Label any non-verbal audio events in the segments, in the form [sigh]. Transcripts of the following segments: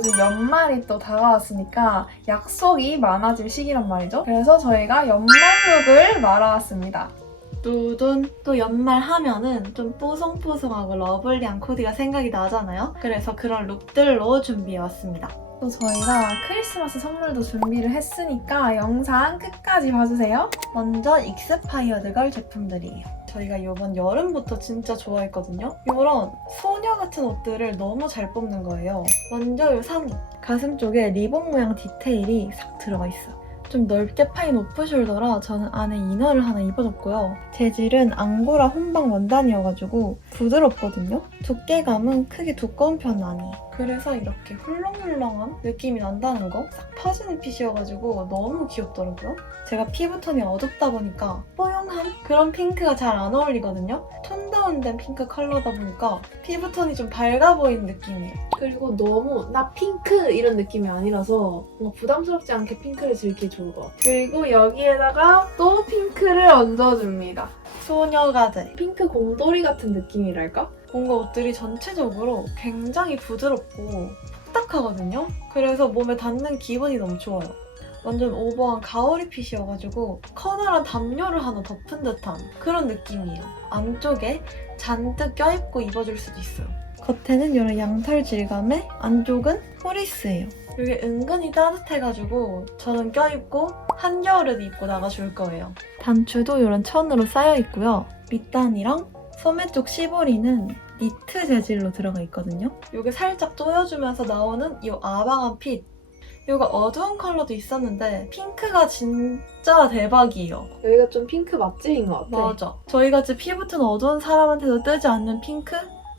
요즘 연말이 또 다가왔으니까 약속이 많아질 시기란 말이죠. 그래서 저희가 연말룩을 말아왔습니다. 두둔 또 연말 하면은 좀 뽀송뽀송하고 러블리한 코디가 생각이 나잖아요. 그래서 그런 룩들로 준비해왔습니다. 또 저희가 크리스마스 선물도 준비를 했으니까 영상 끝까지 봐주세요. 먼저 익스파이어드 걸 제품들이에요. 저희가 이번 여름부터 진짜 좋아했거든요. 이런 소녀 같은 옷들을 너무 잘 뽑는 거예요. 먼저 이 상의. 가슴 쪽에 리본 모양 디테일이 싹 들어가 있어 요. 좀 넓게 파인 오프숄더라 저는 안에 이너를 하나 입어줬고요. 재질은 앙고라 혼방 원단이어가지고 부드럽거든요. 두께감은 크게 두꺼운 편은 아니에요. 그래서 이렇게 훌렁훌렁한 느낌이 난다는 거? 싹 퍼지는 핏이어가지고 너무 귀엽더라고요. 제가 피부 톤이 어둡다 보니까 뽀용한 그런 핑크가 잘 안 어울리거든요. 톤 다운된 핑크 컬러다 보니까 피부 톤이 좀 밝아 보이는 느낌이에요. 그리고 너무 나 핑크 이런 느낌이 아니라서 뭔가 부담스럽지 않게 핑크를 즐기기 좋을 것 같아요. 그리고 여기에다가 또 핑크를 얹어줍니다. 소녀가들. 핑크 곰돌이 같은 느낌이랄까? 뭔가 옷들이 전체적으로 굉장히 부드럽고 딱딱하거든요. 그래서 몸에 닿는 기분이 너무 좋아요. 완전 오버한 가오리 핏이어가지고 커다란 담요를 하나 덮은 듯한 그런 느낌이에요. 안쪽에 잔뜩 껴입고 입어줄 수도 있어요. 겉에는 이런 양털 질감에 안쪽은 호리스예요. 이게 은근히 따뜻해가지고 저는 껴입고 한겨울에도 입고 나가줄 거예요. 단추도 이런 천으로 쌓여 있고요. 밑단이랑 소매 쪽 시보리는 니트 재질로 들어가 있거든요. 이게 살짝 조여주면서 나오는 이 아방한 핏. 이거 어두운 컬러도 있었는데 핑크가 진짜 대박이에요. 여기가 좀 핑크 맛집인 것 같아. 맞아. 저희같이 피부톤 어두운 사람한테도 뜨지 않는 핑크?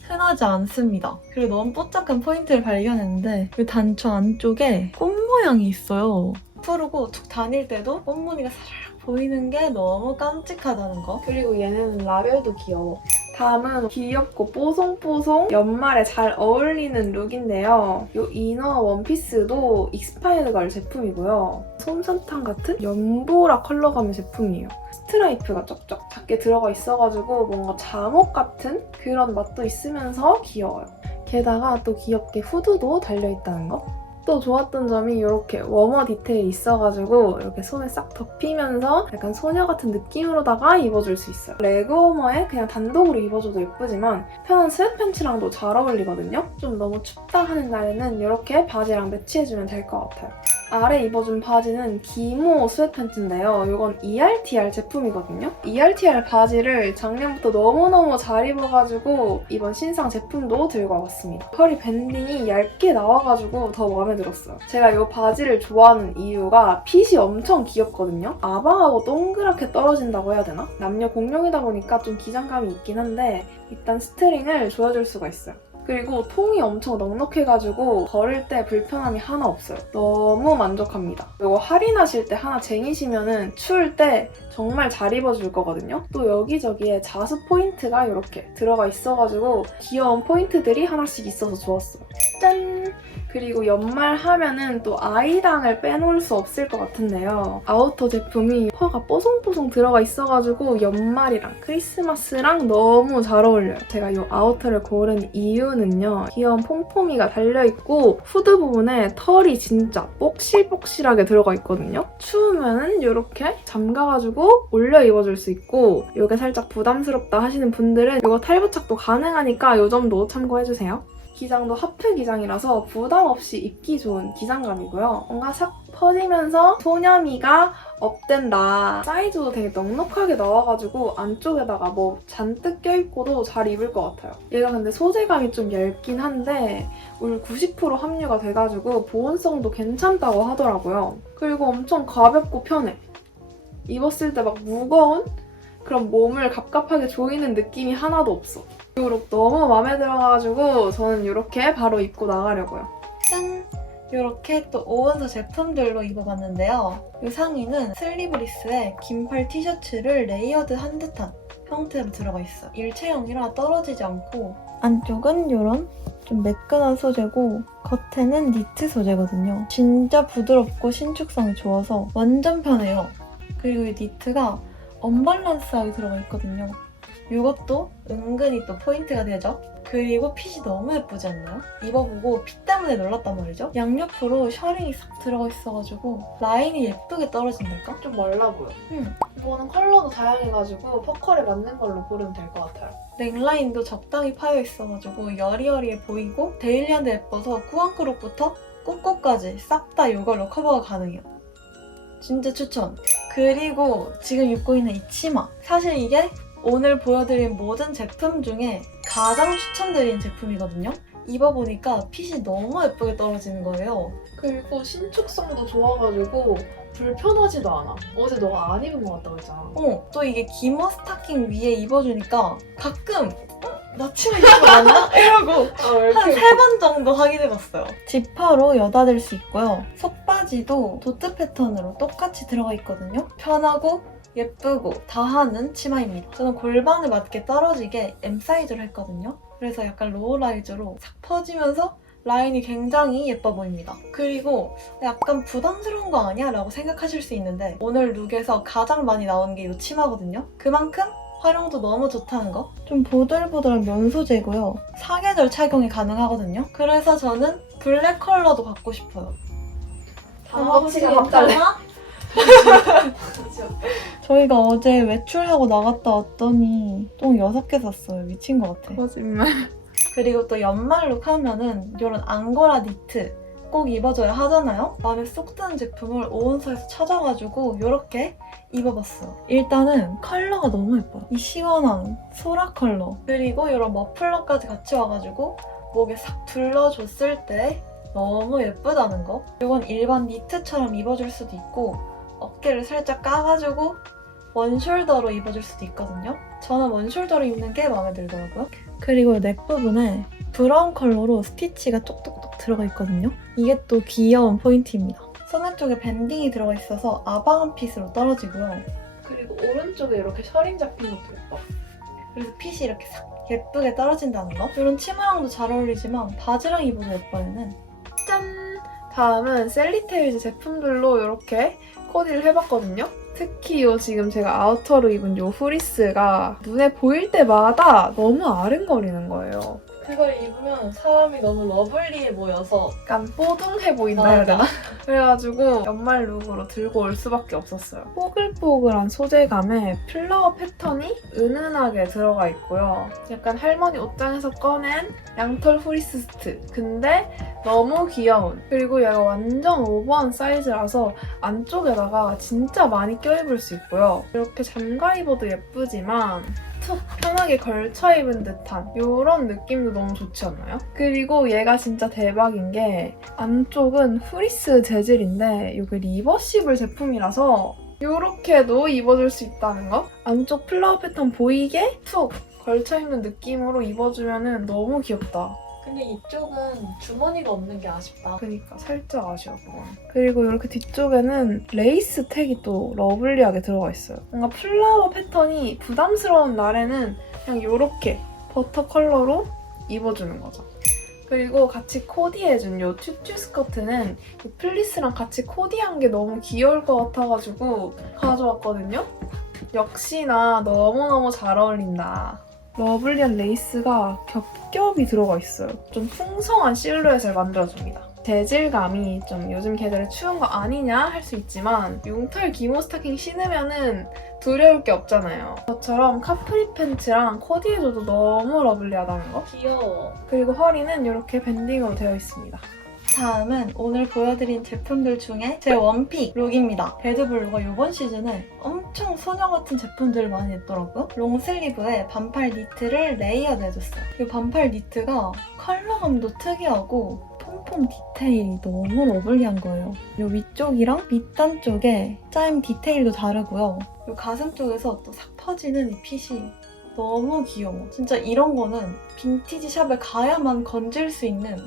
흔하지 않습니다. 그리고 너무 뽀짝한 포인트를 발견했는데 이 단추 안쪽에 꽃 모양이 있어요. 푸르고 툭 다닐 때도 꽃무늬가 사르륵 보이는 게 너무 깜찍하다는 거. 그리고 얘는 라벨도 귀여워. 다음은 귀엽고 뽀송뽀송 연말에 잘 어울리는 룩인데요. 이 이너 원피스도 익스파이어드 걸 제품이고요. 솜사탕 같은 연보라 컬러감의 제품이에요. 스트라이프가 쩍쩍 작게 들어가 있어가지고 뭔가 잠옷 같은 그런 맛도 있으면서 귀여워요. 게다가 또 귀엽게 후드도 달려있다는 거. 또 좋았던 점이 이렇게 워머 디테일이 있어가지고 이렇게 손에 싹 덮이면서 약간 소녀 같은 느낌으로다가 입어줄 수 있어요. 레그 워머에 그냥 단독으로 입어줘도 예쁘지만 편한 스웨트팬츠랑도 잘 어울리거든요. 좀 너무 춥다 하는 날에는 이렇게 바지랑 매치해주면 될 것 같아요. 아래 입어준 바지는 기모 스웨트팬츠인데요. 이건 ERTR 제품이거든요. ERTR 바지를 작년부터 너무너무 잘 입어가지고 이번 신상 제품도 들고 와봤습니다. 허리 밴딩이 얇게 나와가지고 더 마음에 들었어요. 제가 이 바지를 좋아하는 이유가 핏이 엄청 귀엽거든요. 아방하고 동그랗게 떨어진다고 해야 되나? 남녀 공용이다 보니까 좀 기장감이 있긴 한데 일단 스트링을 조여줄 수가 있어요. 그리고 통이 엄청 넉넉해가지고 걸을 때 불편함이 하나 없어요. 너무 만족합니다. 이거 할인하실 때 하나 쟁이시면은 추울 때 정말 잘 입어줄 거거든요. 또 여기저기에 자수 포인트가 이렇게 들어가 있어가지고 귀여운 포인트들이 하나씩 있어서 좋았어요. 짠! 그리고 연말 하면은 또 아이랑을 빼놓을 수 없을 것 같은데요. 아우터 제품이 펄가 뽀송뽀송 들어가 있어가지고 연말이랑 크리스마스랑 너무 잘 어울려요. 제가 이 아우터를 고른 이유는요. 귀여운 폼폼이가 달려있고 후드 부분에 털이 진짜 뽁실뽁실하게 들어가 있거든요. 추우면은 이렇게 잠가가지고 올려 입어줄 수 있고 이게 살짝 부담스럽다 하시는 분들은 이거 탈부착도 가능하니까 이 점도 참고해주세요. 기장도 하프 기장이라서 부담 없이 입기 좋은 기장감이고요. 뭔가 싹 퍼지면서 소녀미가 업된다. 사이즈도 되게 넉넉하게 나와가지고 안쪽에다가 뭐 잔뜩 껴입고도 잘 입을 것 같아요. 얘가 근데 소재감이 좀 얇긴 한데 올 90% 함유가 돼가지고 보온성도 괜찮다고 하더라고요. 그리고 엄청 가볍고 편해. 입었을 때 막 무거운 그런 몸을 갑갑하게 조이는 느낌이 하나도 없어. 이룩 너무 마음에 들어가지고 저는 이렇게 바로 입고 나가려고요. 짠! 이렇게 또 오원서 제품들로 입어봤는데요. 이 상의는 슬리브리스에 긴팔 티셔츠를 레이어드한 듯한 형태로 들어가 있어. 일체형이라 떨어지지 않고 안쪽은 이런 좀 매끈한 소재고 겉에는 니트 소재거든요. 진짜 부드럽고 신축성이 좋아서 완전 편해요. 그리고 이 니트가 언밸런스하게 들어가 있거든요. 이것도 은근히 또 포인트가 되죠. 그리고 핏이 너무 예쁘지 않나요? 입어보고 핏 때문에 놀랐단 말이죠. 양옆으로 셔링이 싹 들어가 있어가지고 라인이 예쁘게 떨어진달까? 좀 말라 보여. 음. 이거는 컬러도 다양해가지고 퍼컬에 맞는 걸로 고르면 될 것 같아요. 넥라인도 적당히 파여 있어가지고 여리여리해 보이고 데일리한데 예뻐서 꾸안꾸룩부터 꼬꼬까지 싹 다 이걸로 커버가 가능해요. 진짜 추천. 그리고 지금 입고 있는 이 치마. 사실 이게 오늘 보여드린 모든 제품 중에 가장 추천드린 제품이거든요. 입어보니까 핏이 너무 예쁘게 떨어지는 거예요. 그리고 신축성도 좋아가지고 불편하지도 않아. 어제 너가 안 입은 것 같다고 했잖아. 어, 또 이게 기모 스타킹 위에 입어주니까 가끔 어? 나 치마 입고 맞나? [laughs] 이러고 아, 한세 번 정도 확인해봤어요. 지퍼로 여닫을 수 있고요. 속바지도 도트 패턴으로 똑같이 들어가 있거든요. 편하고 예쁘고 다 하는 치마입니다. 저는 골반에 맞게 떨어지게 M 사이즈로 했거든요. 그래서 약간 로우 라이즈로 싹 퍼지면서 라인이 굉장히 예뻐 보입니다. 그리고 약간 부담스러운 거 아니야? 라고 생각하실 수 있는데 오늘 룩에서 가장 많이 나오는 게이 치마거든요. 그만큼 활용도 너무 좋다는 거. 좀 보들보들한 면 소재고요. 사계절 착용이 가능하거든요. 그래서 저는 블랙 컬러도 갖고 싶어요. 다마치가 답달래. 저희가 어제 외출하고 나갔다 왔더니 똥 6개 샀어요. 미친 것 같아. 거짓말. [laughs] 그리고 또 연말 룩 하면은 이런 앙고라 니트 꼭 입어줘야 하잖아요. 마음에 쏙 드는 제품을 오온사에서 찾아가지고 이렇게 입어봤어요. 일단은 컬러가 너무 예뻐요. 이 시원한 소라 컬러 그리고 이런 머플러까지 같이 와가지고 목에 싹 둘러줬을 때 너무 예쁘다는 거. 이건 일반 니트처럼 입어줄 수도 있고 어깨를 살짝 까가지고 원숄더로 입어줄 수도 있거든요. 저는 원숄더로 입는 게 마음에 들더라고요. 그리고 넥 부분에 브라운 컬러로 스티치가 똑똑똑 들어가 있거든요. 이게 또 귀여운 포인트입니다. 소매 쪽에 밴딩이 들어가 있어서 아바한 핏으로 떨어지고요. 그리고 오른쪽에 이렇게 셔링 잡힌 것도 예뻐. 그래서 핏이 이렇게 싹 예쁘게 떨어진다는 거. 이런 치마랑도 잘 어울리지만 바지랑 입어도 예뻐요는. 짠! 다음은 셀리테일즈 제품들로 이렇게 코디를 해봤거든요. 특히 요 지금 제가 아우터로 입은 요 후리스가 눈에 보일 때마다 너무 아른거리는 거예요. 그걸 입으면 사람이 너무 러블리해 보여서 약간 뽀둥해 보인다 해야 되나? 그래가지고 연말 룩으로 들고 올 수밖에 없었어요. 뽀글뽀글한 소재감에 플라워 패턴이 은은하게 들어가 있고요. 약간 할머니 옷장에서 꺼낸 양털 후리스트. 근데 너무 귀여운. 그리고 얘가 완전 오버한 사이즈라서 안쪽에다가 진짜 많이 껴입을 수 있고요. 이렇게 잠가 입어도 예쁘지만 툭 편하게 걸쳐 입은 듯한 이런 느낌도 너무 좋지 않나요? 그리고 얘가 진짜 대박인 게 안쪽은 후리스 재질인데 이게 리버시블 제품이라서 이렇게도 입어줄 수 있다는 거? 안쪽 플라워 패턴 보이게 툭 걸쳐 입는 느낌으로 입어주면 너무 귀엽다. 근데 이쪽은 주머니가 없는 게 아쉽다. 그니까 살짝 아쉬워 그건. 그리고 이렇게 뒤쪽에는 레이스 택이 또 러블리하게 들어가 있어요. 뭔가 플라워 패턴이 부담스러운 날에는 그냥 이렇게 버터 컬러로 입어주는 거죠. 그리고 같이 코디해준 이 튜튜 스커트는 이 플리스랑 같이 코디한 게 너무 귀여울 것 같아가지고 가져왔거든요. 역시나 너무너무 잘 어울린다. 러블리한 레이스가 겹겹이 들어가 있어요. 좀 풍성한 실루엣을 만들어줍니다. 재질감이 좀 요즘 계절에 추운 거 아니냐 할 수 있지만 융털 기모 스타킹 신으면은 두려울 게 없잖아요. 저처럼 카프리 팬츠랑 코디해줘도 너무 러블리하다는 거. 귀여워. 그리고 허리는 이렇게 밴딩으로 되어 있습니다. 다음은 오늘 보여드린 제품들 중에 제 원픽 룩입니다. 레드블루가 이번 시즌에 엄청 소녀 같은 제품들을 많이 냈더라고요. 롱슬리브에 반팔 니트를 레이어드 해줬어요. 이 반팔 니트가 컬러감도 특이하고 폼폼 디테일이 너무 러블리한 거예요. 이 위쪽이랑 밑단 쪽에 짜임 디테일도 다르고요. 이 가슴 쪽에서 또 싹 퍼지는 이 핏이 너무 귀여워. 진짜 이런 거는 빈티지 샵에 가야만 건질 수 있는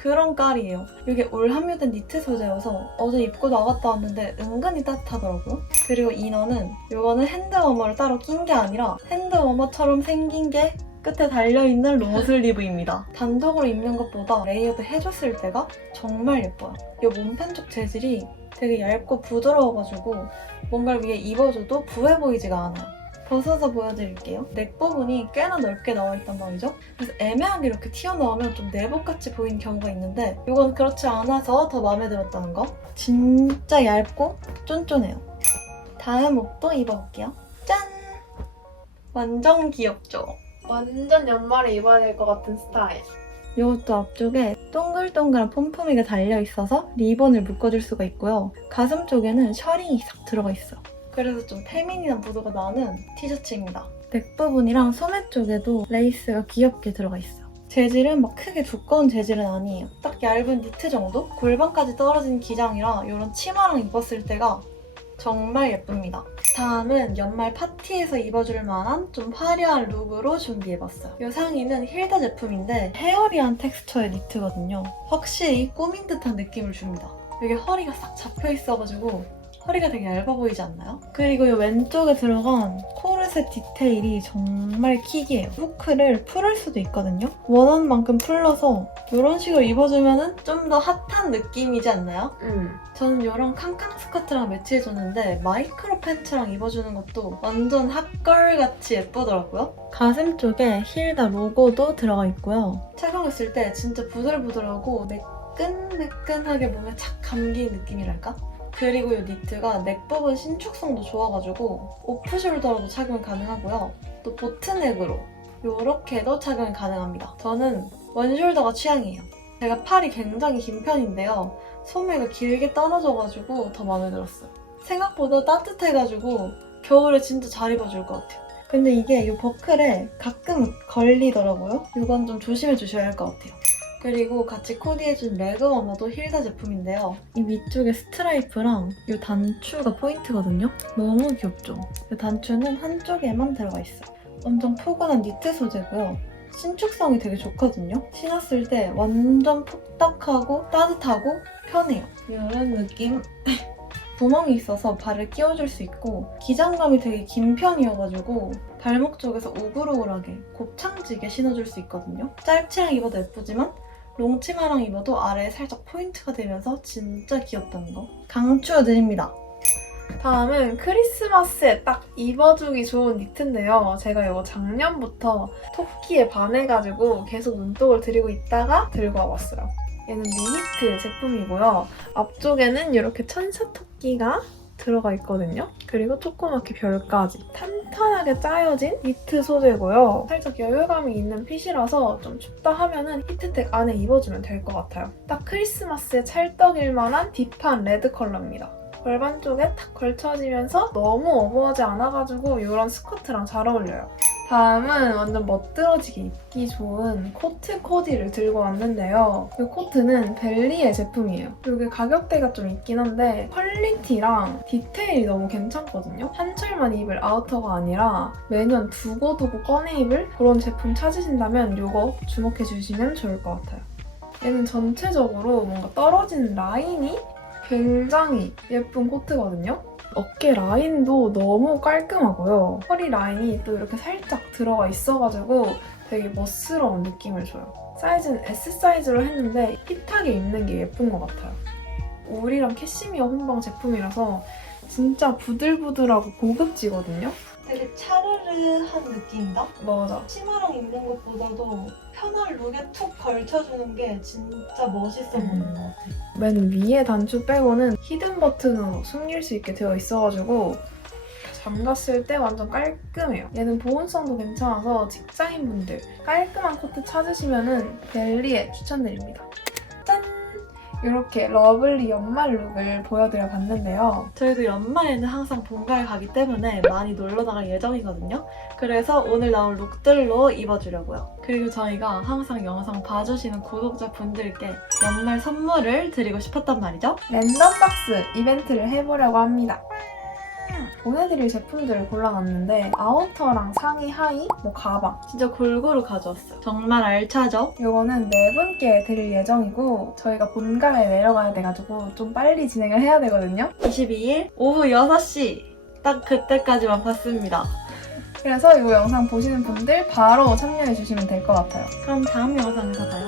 그런 깔이에요. 이게 올 함유된 니트 소재여서 어제 입고 나갔다 왔는데 은근히 따뜻하더라고요. 그리고 이너는 이거는 핸드워머를 따로 낀 게 아니라 핸드워머처럼 생긴 게 끝에 달려있는 롱슬리브입니다. 단독으로 입는 것보다 레이어드 해줬을 때가 정말 예뻐요. 이 몸판 쪽 재질이 되게 얇고 부드러워가지고 뭔가를 위에 입어줘도 부해 보이지가 않아요. 벗어서 보여드릴게요. 넥 부분이 꽤나 넓게 나와 있단 말이죠. 그래서 애매하게 이렇게 튀어나오면 좀 내복같이 보이는 경우가 있는데 이건 그렇지 않아서 더 마음에 들었다는 거. 진짜 얇고 쫀쫀해요. 다음 옷도 입어볼게요. 짠! 완전 귀엽죠? 완전 연말에 입어야 될 것 같은 스타일. 이것도 앞쪽에 동글동글한 폼폼이가 달려있어서 리본을 묶어줄 수가 있고요. 가슴 쪽에는 셔링이 싹 들어가 있어요. 그래서 좀 페미닌한 무드가 나는 티셔츠입니다. 넥 부분이랑 소매 쪽에도 레이스가 귀엽게 들어가 있어요. 재질은 막 크게 두꺼운 재질은 아니에요. 딱 얇은 니트 정도? 골반까지 떨어진 기장이라 이런 치마랑 입었을 때가 정말 예쁩니다. 다음은 연말 파티에서 입어줄 만한 좀 화려한 룩으로 준비해봤어요. 이 상의는 힐다 제품인데 헤어리한 텍스처의 니트거든요. 확실히 꾸민 듯한 느낌을 줍니다. 이게 허리가 싹 잡혀 있어가지고 허리가 되게 얇아 보이지 않나요? 그리고 이 왼쪽에 들어간 코르셋 디테일이 정말 킥이에요. 후크를 풀을 수도 있거든요. 원하는 만큼 풀러서 이런 식으로 입어주면 좀 더 핫한 느낌이지 않나요? 음. 저는 이런 캉캉 스커트랑 매치해줬는데 마이크로 팬츠랑 입어주는 것도 완전 핫걸같이 예쁘더라고요. 가슴 쪽에 힐다 로고도 들어가 있고요. 착용했을 때 진짜 부들부들하고 매끈매끈하게 몸에 착 감기는 느낌이랄까? 그리고 이 니트가 넥 부분 신축성도 좋아가지고 오프숄더로도 착용이 가능하고요. 또 보트넥으로 이렇게도 착용이 가능합니다. 저는 원숄더가 취향이에요. 제가 팔이 굉장히 긴 편인데요. 소매가 길게 떨어져가지고 더 마음에 들었어요. 생각보다 따뜻해가지고 겨울에 진짜 잘 입어줄 것 같아요. 근데 이게 이 버클에 가끔 걸리더라고요. 이건 좀 조심해 주셔야 할 것 같아요. 그리고 같이 코디해준 레그 워머도 힐다 제품인데요. 이 위쪽에 스트라이프랑 이 단추가 포인트거든요. 너무 귀엽죠? 이 단추는 한쪽에만 들어가 있어요. 엄청 포근한 니트 소재고요. 신축성이 되게 좋거든요. 신었을 때 완전 폭닥하고 따뜻하고 편해요. 이런 느낌. [laughs] 구멍이 있어서 발을 끼워줄 수 있고 기장감이 되게 긴 편이어가지고 발목 쪽에서 오글오글하게 곱창지게 신어줄 수 있거든요. 짧지랑 입어도 예쁘지만 롱치마랑 입어도 아래에 살짝 포인트가 되면서 진짜 귀엽다는 거 강추드립니다. 다음은 크리스마스에 딱 입어주기 좋은 니트인데요. 제가 이거 작년부터 토끼에 반해가지고 계속 눈독을 들이고 있다가 들고 와봤어요. 얘는 미니트 제품이고요. 앞쪽에는 이렇게 천사 토끼가 들어가 있거든요. 그리고 조그맣게 별까지 탄탄하게 짜여진 니트 소재고요. 살짝 여유감이 있는 핏이라서 좀 춥다 하면은 히트텍 안에 입어주면 될 것 같아요. 딱 크리스마스에 찰떡일 만한 딥한 레드 컬러입니다. 골반 쪽에 탁 걸쳐지면서 너무 어부하지 않아가지고 이런 스커트랑 잘 어울려요. 다음은 완전 멋들어지게 입기 좋은 코트 코디를 들고 왔는데요. 이 코트는 벨리의 제품이에요. 이게 가격대가 좀 있긴 한데 퀄리티랑 디테일이 너무 괜찮거든요. 한 철만 입을 아우터가 아니라 매년 두고두고 꺼내 입을 그런 제품 찾으신다면 이거 주목해 주시면 좋을 것 같아요. 얘는 전체적으로 뭔가 떨어지는 라인이 굉장히 예쁜 코트거든요. 어깨 라인도 너무 깔끔하고요. 허리 라인이 또 이렇게 살짝 들어가 있어가지고 되게 멋스러운 느낌을 줘요. 사이즈는 S 사이즈로 했는데 핏하게 입는 게 예쁜 것 같아요. 울이랑 캐시미어 혼방 제품이라서 진짜 부들부들하고 고급지거든요. 되게 차르르한 느낌이다? 맞아. 치마랑 입는 것보다도 편한 룩에 툭 걸쳐주는 게 진짜 멋있어 보이는 것 같아. 맨 위에 단추 빼고는 히든 버튼으로 숨길 수 있게 되어 있어가지고 잠갔을 때 완전 깔끔해요. 얘는 보온성도 괜찮아서 직장인분들 깔끔한 코트 찾으시면 벨리에 추천드립니다. 짠! 이렇게 러블리 연말 룩을 보여드려 봤는데요. 저희도 연말에는 항상 본가에 가기 때문에 많이 놀러 나갈 예정이거든요. 그래서 오늘 나온 룩들로 입어주려고요. 그리고 저희가 항상 영상 봐주시는 구독자분들께 연말 선물을 드리고 싶었단 말이죠. 랜덤박스 이벤트를 해보려고 합니다. 보내드릴 제품들을 골라놨는데 아우터랑 상의, 하의, 뭐 가방 진짜 골고루 가져왔어요. 정말 알차죠? 요거는 네 분께 드릴 예정이고 저희가 본가에 내려가야 돼가지고 좀 빨리 진행을 해야 되거든요. 22일 오후 6시 딱 그때까지만 봤습니다. 그래서 이 영상 보시는 분들 바로 참여해 주시면 될 것 같아요. 그럼 다음 영상에서 봐요.